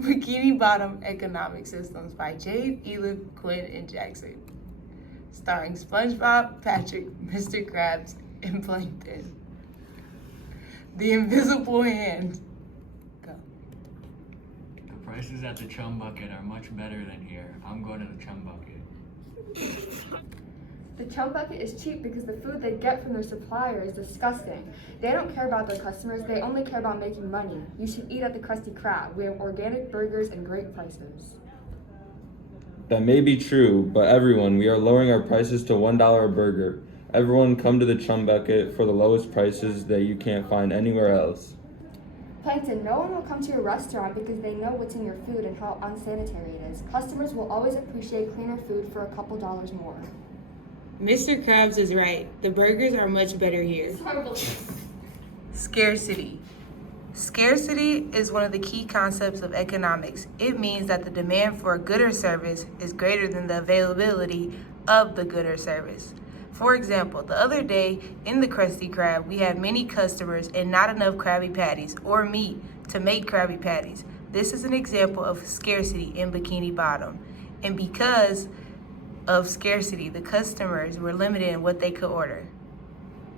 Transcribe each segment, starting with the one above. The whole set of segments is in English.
Bikini Bottom Economic Systems by Jade, Elif, Quinn, and Jackson. Starring SpongeBob, Patrick, Mr. Krabs, and Plankton. The Invisible Hand. Go. The prices at the Chum Bucket are much better than here. I'm going to the Chum Bucket. The Chum Bucket is cheap because the food they get from their supplier is disgusting. They don't care about their customers, they only care about making money. You should eat at the Krusty Krab. We have organic burgers and great prices. That may be true, but everyone, we are lowering our prices to $1 a burger. Everyone come to the Chum Bucket for the lowest prices that you can't find anywhere else. Plankton, no one will come to your restaurant because they know what's in your food and how unsanitary it is. Customers will always appreciate cleaner food for a couple dollars more. Mr. Krabs is right. The burgers are much better here. Scarcity. Scarcity is one of the key concepts of economics. It means that the demand for a good or service is greater than the availability of the good or service. For example, the other day in the Krusty Krab, we had many customers and not enough Krabby Patties or meat to make Krabby Patties. This is an example of scarcity in Bikini Bottom. And because of scarcity, the customers were limited in what they could order.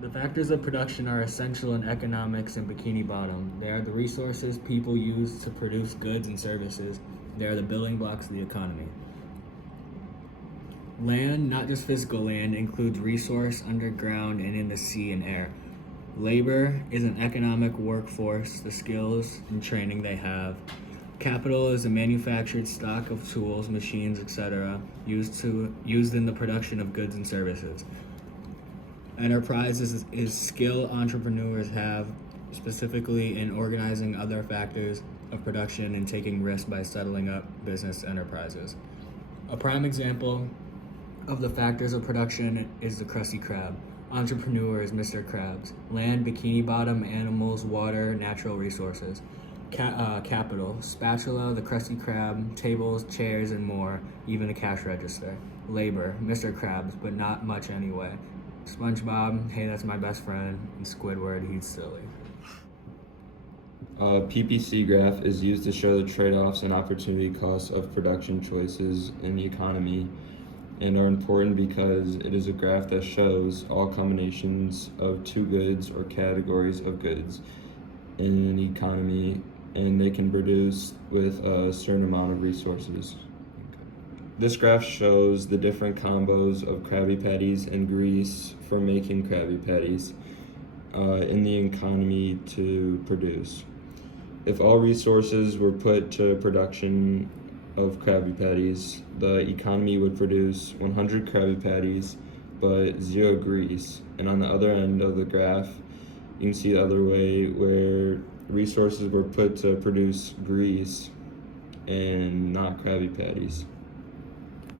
The factors of production are essential in economics in Bikini Bottom. They are the resources people use to produce goods and services. They are the building blocks of the economy. Land, not just physical land, includes resource underground and in the sea and air. Labor is an economic workforce, the skills and training they have. Capital is a manufactured stock of tools, machines, etc., used in the production of goods and services. Enterprise is skill entrepreneurs have, specifically in organizing other factors of production and taking risks by settling up business enterprises. A prime example of the factors of production is the Krusty Krab. Entrepreneur is Mr. Krabs. Land, Bikini Bottom, animals, water, natural resources. Capital, spatula, the Krusty Krab, tables, chairs, and more, even a cash register. Labor, Mr. Krabs, but not much anyway. SpongeBob, hey, that's my best friend, and Squidward, he's silly. A PPC graph is used to show the trade-offs and opportunity costs of production choices in the economy, and are important because it is a graph that shows all combinations of two goods or categories of goods in an economy, and they can produce with a certain amount of resources. This graph shows the different combos of Krabby Patties and grease for making Krabby Patties in the economy to produce. If all resources were put to production of Krabby Patties, the economy would produce 100 Krabby Patties but 0 grease. And on the other end of the graph, you can see the other way where resources were put to produce grease and not Krabby Patties.